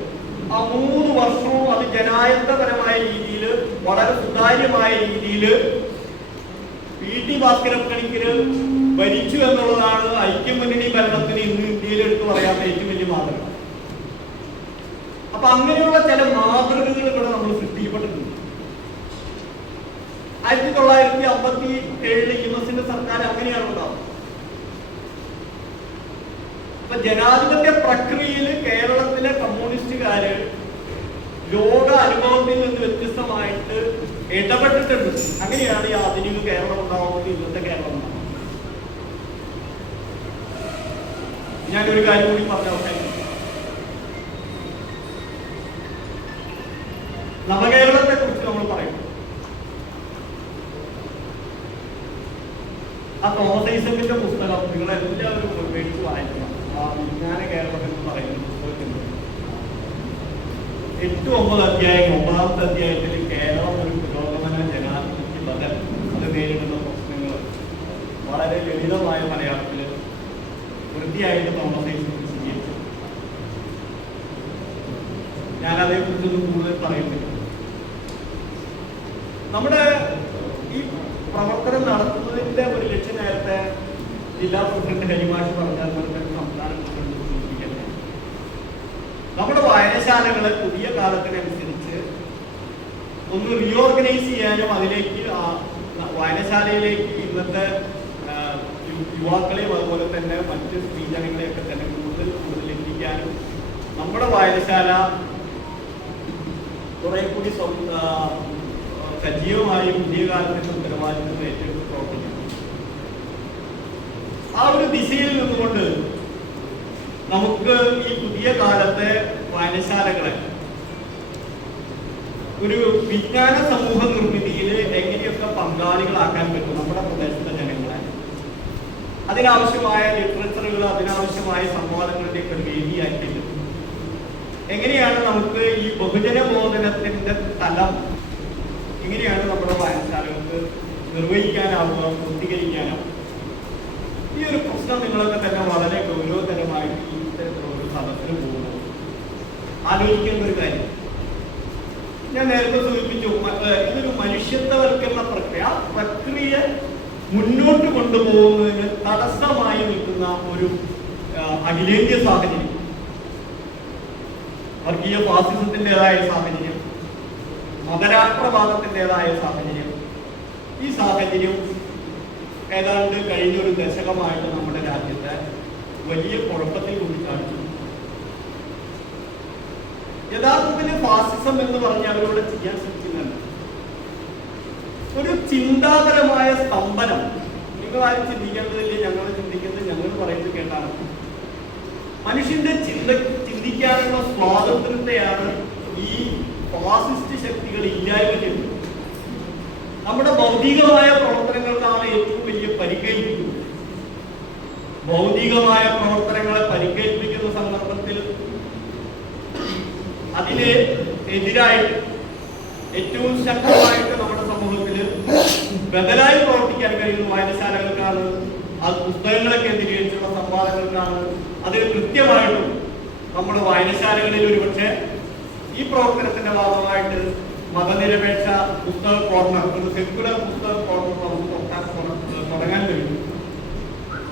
ആ 3 വർഷവും അത് ജനായത്തപരമായ രീതിയിൽ വളരെ സുതാര്യമായ രീതിയിൽ PT ഭാസ്കര പണിക്കര് ഭരിച്ചു എന്നുള്ളതാണ് ഐക്യമുന്നണി ഭരണത്തിന് ഇന്ന് ഇന്ത്യയിൽ എടുത്തു പറയാത്ത ഏറ്റവും വലിയ മാതൃക. അപ്പൊ അങ്ങനെയുള്ള ചില മാതൃകകൾ ഇവിടെ നമ്മൾ സൃഷ്ടിക്കപ്പെട്ടിട്ടുണ്ട്. 1957 EMSന്റെ സർക്കാർ അങ്ങനെയാണ് ഉണ്ടാവുന്നത്. അപ്പൊ ജനാധിപത്യ പ്രക്രിയയിൽ കേരളത്തിലെ കമ്മ്യൂണിസ്റ്റുകാര് ലോക അനുഭവത്തിൽ നിന്ന് വ്യത്യസ്തമായിട്ട് ഇടപെട്ടിട്ടുണ്ട്. അങ്ങനെയാണ് ഈ ആധുനിക കേരളം ഉണ്ടാവുന്നത്, ഇന്നത്തെ കേരളം ഉണ്ടാവുന്നത്. ഞാനൊരു കാര്യം കൂടി പറഞ്ഞ അവസാനിക്കും. നവകേരളത്തെ കുറിച്ച് നമ്മൾ പറയുന്നു. ആ തോമസ് ഐസക്കിന്റെ പുസ്തകം നിങ്ങളെല്ലാവരും മേടിച്ച് വായിക്കണം. ആ വിജ്ഞാന കേരളം എന്ന് പറയുന്ന പുസ്തകത്തിന്റെ 8-9 അധ്യായങ്ങൾ. 9ാമത്തെ അധ്യായത്തിൽ കേരളം ഒരു പുരോഗമന ജനാധിപത്യ ബദൽ, അത് നേരിടുന്ന പ്രശ്നങ്ങൾ വളരെ ലളിതമായ മലയാളത്തിൽ വൃത്തിയായിട്ട് തോമസ് ഐസക്ക് സ്വീകരിച്ചു. ഞാൻ അതേക്കുറിച്ചൊന്നും കൂടുതൽ പറയുന്നില്ല. നമ്മുടെ ഈ പ്രവർത്തനം നടത്തുന്നതിന്റെ ഒരു ലക്ഷ്യം നേരത്തെ ജില്ലാ പ്രസിഡന്റ് ഹരിമാഷ് പറഞ്ഞാൽ സംസ്ഥാന പ്രസിഡന്റ് സൂചിപ്പിക്കട്ടെ. നമ്മുടെ വായനശാലകളെ പുതിയ കാലത്തിനനുസരിച്ച് ഒന്ന് റീഓർഗനൈസ് ചെയ്യാനും അതിലേക്ക് വായനശാലയിലേക്ക് ഇന്നത്തെ യുവാക്കളെയും അതുപോലെ തന്നെ മറ്റ് സ്ത്രീജനങ്ങളെയൊക്കെ തന്നെ കൂടുതൽ എത്തിക്കാനും നമ്മുടെ വായനശാല കുറെ കൂടി സജീവമായി പുതിയ കാലത്തിന്റെ ഉത്തരവാദിത്വം ഏറ്റെടുത്ത് പ്രവർത്തിക്കണം. ആ ഒരു ദിശയിൽ നിന്നുകൊണ്ട് നമുക്ക് ഈ പുതിയ കാലത്തെ വായനശാലകളെ ഒരു വിജ്ഞാന സമൂഹ നിർമ്മിതിയിൽ എങ്ങനെയൊക്കെ പങ്കാളികളാക്കാൻ പറ്റും നമ്മുടെ പ്രദേശത്തെ ജനങ്ങളെ, അതിനാവശ്യമായ ലിറ്ററേച്ചറുകൾ, അതിനാവശ്യമായ സംവാദങ്ങളുടെയൊക്കെ വേദിയാക്കിയിട്ട് എങ്ങനെയാണ് നമുക്ക് ഈ ബഹുജന ബോധനത്തിന്റെ തലം എങ്ങനെയാണ് നമ്മുടെ വായനശാലകൾക്ക് നിർവഹിക്കാനാവുക, പൂർത്തീകരിക്കാനാവുക. ഈ ഒരു പ്രശ്നം നിങ്ങളൊക്കെ തന്നെ വളരെ ഗൗരവതരമായിട്ട് ഇത്തരത്തിലുള്ള ഒരു സദസ്സിന് പോകുന്നു ആലോചിക്കേണ്ട ഒരു കാര്യം. ഞാൻ നേരത്തെ സൂചിപ്പിച്ചു, ഇതൊരു മനുഷ്യത്വവൽക്കരണ പ്രക്രിയ മുന്നോട്ട് കൊണ്ടുപോകുന്നതിന് തടസ്സമായി നിൽക്കുന്ന ഒരു അഖിലേന്ത്യാ സാഹചര്യം, വർഗീയ ഫാസിസത്തിൻ്റെതായ സാഹചര്യം, മതരാഷ്ട്രവാദത്തിൻ്റെതായ സാഹചര്യം. ഈ സാഹചര്യം ഏതാണ്ട് കഴിഞ്ഞൊരു ദശകമായിട്ട് നമ്മുടെ രാജ്യത്തെ വലിയ കുഴപ്പത്തിൽ കൂടി കാണിച്ചു. യഥാർത്ഥത്തിൽ ഫാസിസം എന്ന് പറഞ്ഞ് അവരോട് ചെയ്യാൻ ശ്രമിക്കുന്നുണ്ട് ഒരു ചിന്താപരമായ സ്തംഭനം. നിങ്ങൾ ആരും ചിന്തിക്കേണ്ടതില്ല, ഞങ്ങൾ ചിന്തിക്കുന്നത് ഞങ്ങൾ പറയുന്നത് കേട്ടാണ്. മനുഷ്യന്റെ ചിന്തിക്കാനുള്ള സ്വാതന്ത്ര്യത്തെയാണ് ഈ ഫാസിസ്റ്റ് ശക്തികൾ ഇല്ലായ്മ ചെയ്യുന്നത്. നമ്മുടെ ഭൗതികമായ പ്രവർത്തനങ്ങൾക്കാണ് ഏറ്റവും വലിയ പരിക്കേൽപ്പിക്കുന്നത്. ഭൗതികമായ പ്രവർത്തനങ്ങളെ പരിക്കേൽപ്പിക്കുന്ന സന്ദർഭത്തിൽ അതിന് എതിരായിട്ട് ഏറ്റവും ശക്തമായിട്ട് നമ്മുടെ സമൂഹത്തിൽ ബദലായി പ്രവർത്തിക്കാൻ കഴിയുന്ന വായനശാലകൾക്കാണ്, അത് പുസ്തകങ്ങളെ കേന്ദ്രീകരിച്ചുള്ള സംവാദങ്ങൾക്കാണ്. അതിൽ കൃത്യമായിട്ടും നമ്മുടെ വായനശാലകളിൽ ഒരുപക്ഷെ ഈ പ്രവർത്തനത്തിന്റെ ഭാഗമായിട്ട് മതനിരപേക്ഷ പുസ്തക കോർണർ, ഒരു സെക്യുലർ പുസ്തക കോർണർ നമുക്ക് തുടങ്ങാൻ കഴിയും.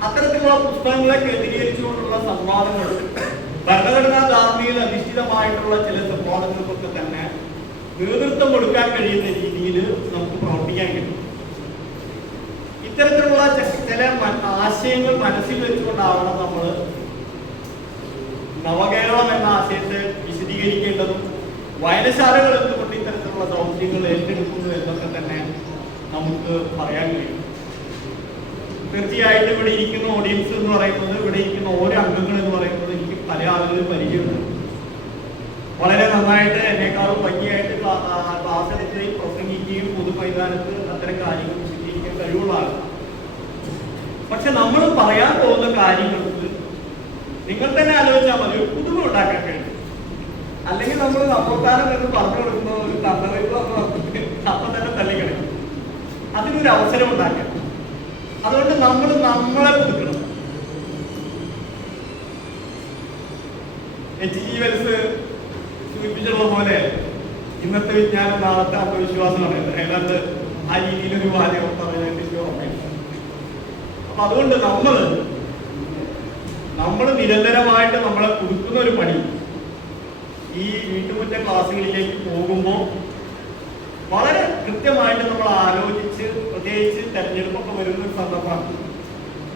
അത്തരത്തിലുള്ള പുസ്തകങ്ങളെ കേന്ദ്രീകരിച്ചുകൊണ്ടുള്ള സംവാദങ്ങൾ, ഭരണഘടനാ ധാർമ്മികത അധിഷ്ഠിതമായിട്ടുള്ള ചില സംവാദങ്ങൾക്കൊക്കെ തന്നെ നേതൃത്വം കൊടുക്കാൻ കഴിയുന്ന രീതിയിൽ നമുക്ക് പ്രവർത്തിക്കാൻ കഴിയും. ഇത്തരത്തിലുള്ള ചില ആശയങ്ങൾ മനസ്സിൽ വെച്ചുകൊണ്ടാവണം നമ്മൾ നവകേരളം എന്ന ആശയത്തെ വിശദീകരിക്കേണ്ടതും വായനശാലകൾ എന്തുകൊണ്ട് ഇത്തരത്തിലുള്ള ദൗത്യങ്ങൾ ഏറ്റെടുക്കുന്നു എന്നൊക്കെ തന്നെ നമുക്ക് പറയാൻ കഴിയും. തീർച്ചയായിട്ടും ഇവിടെ ഇരിക്കുന്ന ഓഡിയൻസ് എന്ന് പറയുന്നത്, ഇവിടെ ഇരിക്കുന്ന ഓരോ അംഗങ്ങൾ എന്ന് പറയുന്നത് എനിക്ക് പല ആളുകളും പരിചയമുണ്ട്. വളരെ നന്നായിട്ട് എന്നെക്കാളും ഭംഗിയായിട്ട് ക്ലാസ് എടുക്കുകയും പ്രസംഗിക്കുകയും പൊതുമൈതാനത്ത് അത്തരം കാര്യങ്ങൾ വിശദീകരിക്കാൻ കഴിവുള്ള ആളാണ്. പക്ഷെ നമ്മൾ പറയാൻ പോകുന്ന കാര്യങ്ങൾക്ക് നിങ്ങൾ തന്നെ ആലോചിച്ചാൽ മതി, ഒരു പുതുമ ഉണ്ടാക്കാൻ കഴിയും. അല്ലെങ്കിൽ നമ്മൾ നവോത്ഥാനം എന്ന് പറഞ്ഞു കൊടുക്കുന്ന ഒരു തന്നറിവ് അപ്പം തന്നെ തള്ളിക്കളയും. അതിനൊരു അവസരം ഉണ്ടാക്കാൻ. അതുകൊണ്ട് നമ്മൾ നമ്മളെ പുതുക്കണം. H.G. വെൽസ് സൂചിപ്പിച്ചുള്ള പോലെ ഇന്നത്തെ വിജ്ഞാനം നാളത്തെ ആത്മവിശ്വാസമാണ്. ഏതാണ്ട് ആ രീതിയിലൊരു വാചകം പറഞ്ഞതിന്റെ ഓർമ്മയില്ല. അപ്പൊ അതുകൊണ്ട് നമ്മൾ നിരന്തരമായിട്ട് നമ്മളെ പുതുക്കുന്ന ഒരു പണി ഈ വീട്ടുമുറ്റ ക്ലാസ്സുകളിലേക്ക് പോകുമ്പോൾ വളരെ കൃത്യമായിട്ട് നമ്മൾ ആലോചിച്ച്, പ്രത്യേകിച്ച് തെരഞ്ഞെടുപ്പൊക്കെ വരുന്ന ഒരു സന്ദർഭമാണ്,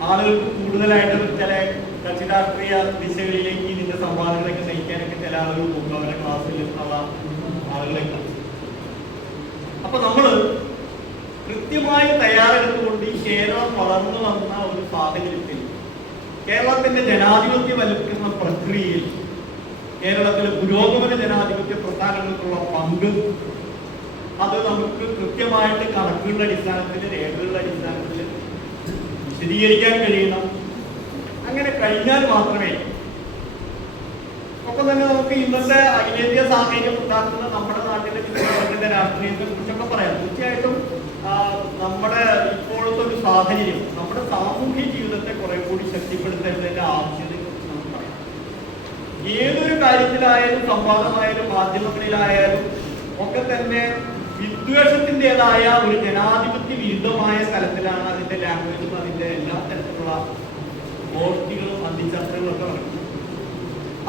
ആളുകൾക്ക് കൂടുതലായിട്ട് ചില കക്ഷി രാഷ്ട്രീയ ദിശകളിലേക്ക് ഇതിന്റെ സംവാദങ്ങളൊക്കെ നയിക്കാനൊക്കെ ചില ആളുകൾ പോകും, അവരുടെ ക്ലാസ്സിൽ ഉള്ള ആളുകളൊക്കെ. അപ്പൊ നമ്മള് കൃത്യമായി തയ്യാറെടുത്തുകൊണ്ട് ഈ കേരളം വളർന്നു വന്ന ഒരു സാഹചര്യത്തിൽ കേരളത്തിന്റെ ജനാധിപത്യവൽക്കരണ പ്രക്രിയയിൽ കേരളത്തിലെ പുരോഗമന ജനാധിപത്യ പ്രസ്ഥാനങ്ങൾക്കുള്ള പങ്ക് അത് നമുക്ക് കൃത്യമായിട്ട് കണക്കുകളുടെ അടിസ്ഥാനത്തിൽ, രേഖകളുടെ അടിസ്ഥാനത്തിൽ വിശദീകരിക്കാൻ കഴിയണം. അങ്ങനെ കഴിഞ്ഞാൽ മാത്രമേ ഒപ്പം തന്നെ നമുക്ക് ഇന്നത്തെ അഖിലേന്ത്യാ സാഹചര്യം ഉണ്ടാക്കുന്ന നമ്മുടെ നാട്ടിലെ കേരളത്തിന്റെ രാഷ്ട്രീയത്തെ കുറിച്ചൊക്കെ പറയാം. തീർച്ചയായിട്ടും നമ്മുടെ ഇപ്പോഴത്തെ ഒരു സാഹചര്യം നമ്മുടെ സാമൂഹ്യ ജീവിതത്തെ കുറെ കൂടി ശക്തിപ്പെടുത്തേണ്ടതിന്റെ ആവശ്യതയെ കുറിച്ച് നമുക്ക് പറയാം. ഏതൊരു കാര്യത്തിലായാലും, സംവാദമായാലും, മാധ്യമങ്ങളിലായാലും ഒക്കെ തന്നെ വിദ്വേഷത്തിൻ്റെതായ ഒരു ജനാധിപത്യ വിരുദ്ധമായ തലത്തിലാണ് അതിന്റെ ലാംഗ്വേജും അതിന്റെ എല്ലാ തരത്തിലുള്ള പോസ്റ്റുകളും അന്തിചർച്ചകളും ഒക്കെ നടക്കുന്നത്.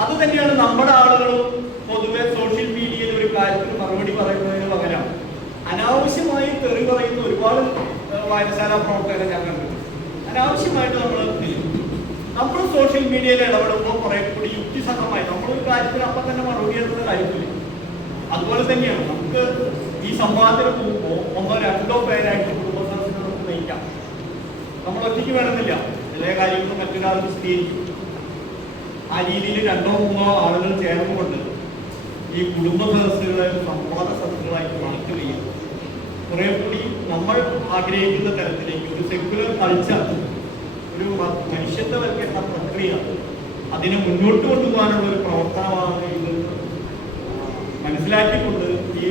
അത് തന്നെയാണ് നമ്മുടെ ആളുകളും പൊതുവെ സോഷ്യൽ മീഡിയയിൽ ഒരു കാര്യത്തിന് മറുപടി പറയുന്നതിന് പകരം അനാവശ്യമായി തെറി പറയുന്ന ഒരുപാട് വായനശാല പ്രവർത്തകരെ ഞാൻ കണ്ടിട്ടുണ്ട്. അനാവശ്യമായിട്ട് നമ്മൾ സോഷ്യൽ മീഡിയയിൽ ഇടപെടുമ്പോൾ കുറെ കൂടി യുക്തിസഹമായി നമ്മളൊരു കാര്യത്തിന് അപ്പം തന്നെ മറുപടി എടുക്കുന്ന കാര്യത്തില്ല. അതുപോലെ തന്നെയാണ് നമുക്ക് ഈ സംവാദത്തിന് പോകുമ്പോൾ 1-2 പേരായിട്ട് കുടുംബസദസ്സിനെ നമുക്ക് നയിക്കാം. നമ്മൾ ഒറ്റയ്ക്ക് വേണമെന്നില്ല, ചില കാര്യങ്ങൾ മറ്റൊരാൾ വിശദീകരിക്കും. ആ രീതിയിൽ 2-3 ആളുകൾ ചേർന്നുകൊണ്ട് ഈ കുടുംബ സദസ്സുകളെ സംവാദ സദസ്സുകളായിട്ട് മാറ്റുകയും കുറെ കൂടി നമ്മൾ ആഗ്രഹിക്കുന്ന തരത്തിലേക്ക് ഒരു സെക്യുലർ കൾച്ചർ, ഒരു മനുഷ്യത്വവൽക്കരണ പ്രക്രിയ അതിനെ മുന്നോട്ട് കൊണ്ടുപോകാനുള്ള ഒരു പ്രവർത്തനമാണ് ഇത് മനസ്സിലാക്കിക്കൊണ്ട് ഈ